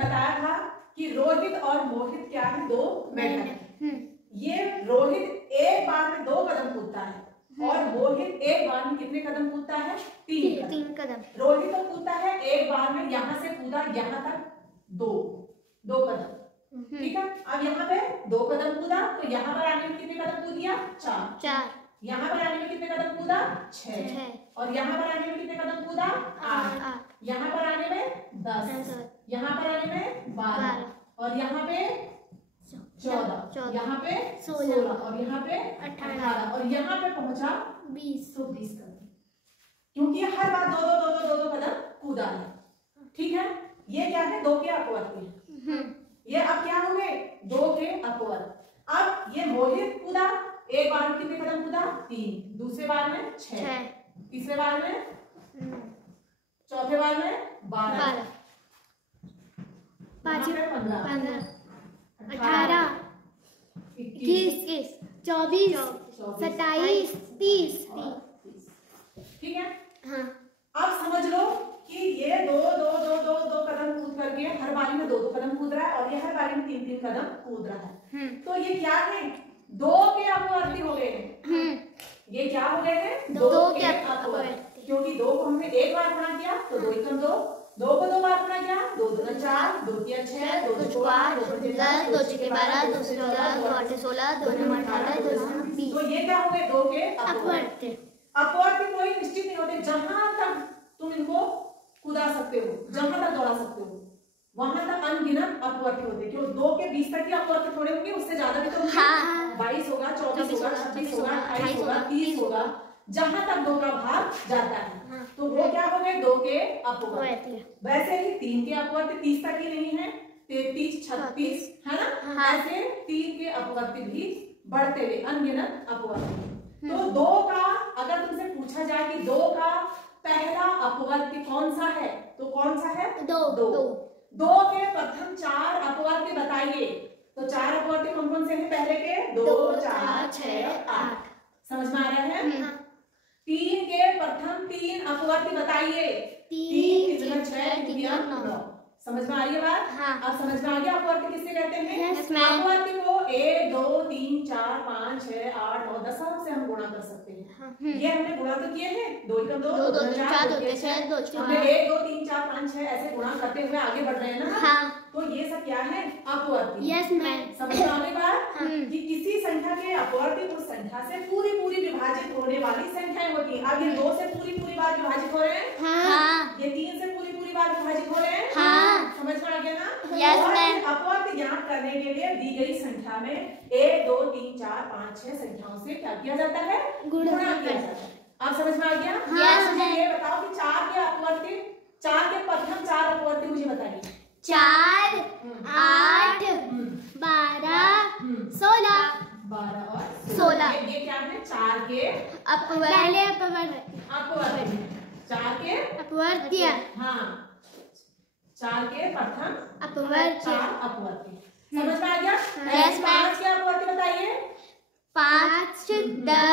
बताया था कि रोहित और मोहित क्या है, दो मेंढक। ये रोहित एक बार में 2 कदम कूदता है और मोहित एक बार में कितने कदम कूदता है, 3 कदम। रोहित तो कूदता है एक बार में, यहाँ से कूदा यहाँ तक 2 कदम, ठीक है। अब यहाँ पे 2 कदम कूदा, तो यहाँ पर आने में कितने कदम कूद दिया, 4। यहाँ पर आने में कितने कदम कूदा, 6। और यहाँ पर आने में कितने कदम कूदा, 8। यहाँ पर आने में 10, यहाँ पर आने में 12 और यहाँ पे 14, यहाँ पे 16 और यहाँ पे 18 और यहाँ पे पहुंचा 20। तो 20 कदम, क्योंकि हर बार दो कदम कूदा है, ठीक है। ये क्या है, 2 के अपवर्ती। ये अब क्या होंगे, 2 के अपवर्त। अब ये मोहित कूदा, एक बार में कितने कदम कूदा, 3, दूसरे बार में 6, तीसरे बार में 4थे बार में 12, 15, 18, 21, 24, 27, 30, ठीक है। हाँ। अब समझ लो कि ये दो कदम कूद करके हर बारी में 2 कदम कूद रहा है और ये हर बारी में 3 कदम कूद रहा है। तो ये क्या है, 2 के अपवर्ती हो गए। ये क्या हो गए हैं, 2 के अपवर्ती, क्योंकि 2 को हमने एक बार गुणा किया तो 2 एकम 2, 2 को 2 बार गुणा किया, 2 दूना 4, 2 तिया 6, 2 चौके 8, 2 पंजे 10, 2 छक्के 12, 2 से 14, 2 आठे 16, 2 नौ 18, 2 नौ 20। तो ये क्या हो गए, 2 के अपवर्ती। अपवर्ती कोई निश्चित नहीं होते, जहां तक तुम इनको कूदा सकते हो, जहां तक दौड़ा सकते हो, वहां तक अनगिनत अपवर्ती होते। क्यों, 2 के 20 तक के अपवर्ती थोड़े होंगे, उससे ज्यादा भी तो होंगे। 22 होगा, 24 होगा, 26 होगा, 28 होगा, 30 होगा, जहां तक 2 का भाग जाता है। तो वो क्या हो गए, 2 के अपवर्ती। वैसे ही 3 के अपवर्ती 30 तक ही नहीं है, 33, 36 है ना। ऐसे 3 के अपवर्ती भी बढ़ते हुए अनगिनत अपवर्ती। तो 2 का अगर तुमसे पूछा जाए कि 2 का पहला अपवर्ती कौन सा है, तो कौन सा है, 2 के प्रथम 4 अपवर्ती बताइए। तो 4 अपवर्ती कौन कौन से हैं, पहले के 2, 4, 6, 8, समझ में आ रहा है। 3 के प्रथम 3 अपवर्ती बताइए, 3, 3, 6, 9, समझ में आ रही है बात। अब समझ में आ गया अपवर्ती किससे कहते हैं। अपवर्ती को 1, 2, 3, 4, 5, 6, 8, 9, 10 से हम गुणा कर सकते हैं। ये हमने गुणा तो किए हैं, 2 एकम 2, 2 दूना 4, 2 तिया 6, हमने 1, 2, 3, 4, 5, 6 ऐसे गुणा करते हुए आगे बढ़ रहे हैं ना। तो ये सब क्या है, अपवर्ती। यस मैम, समझ में आने बात कि किसी संख्या के अपवर्ती उस संख्या से पूरी विभाजित होने वाली संख्याएं होती है। अब ये 2 से पूरी बार विभाजित हो रहे हैं, ये 3 से पूरी बार विभाजित हो रहे हैं। समझ में आ गया ना। Yes ma'am. अपवर्ती ज्ञात करने के लिए दी गई संख्या में 1, 2, 3, 4, 5, 6 संख्याओं से क्या किया जाता है, गुणा किया जाता है। अब समझ में आ गया। मुझे ये बताओ कि 4 के अपवर्ती, 4 के प्रथम 4 अपवर्ती मुझे बताइए। 4, 8, 12, 16, 12 और 16। ये क्या है, 4 के अपवर्ती, 4 के अपवर्ती। हाँ, 4 के प्रथम अपवर्ती, 4 अपवर्ती। समझ में आ गया। 5 के अपवर्ती बताइए। 5, 10,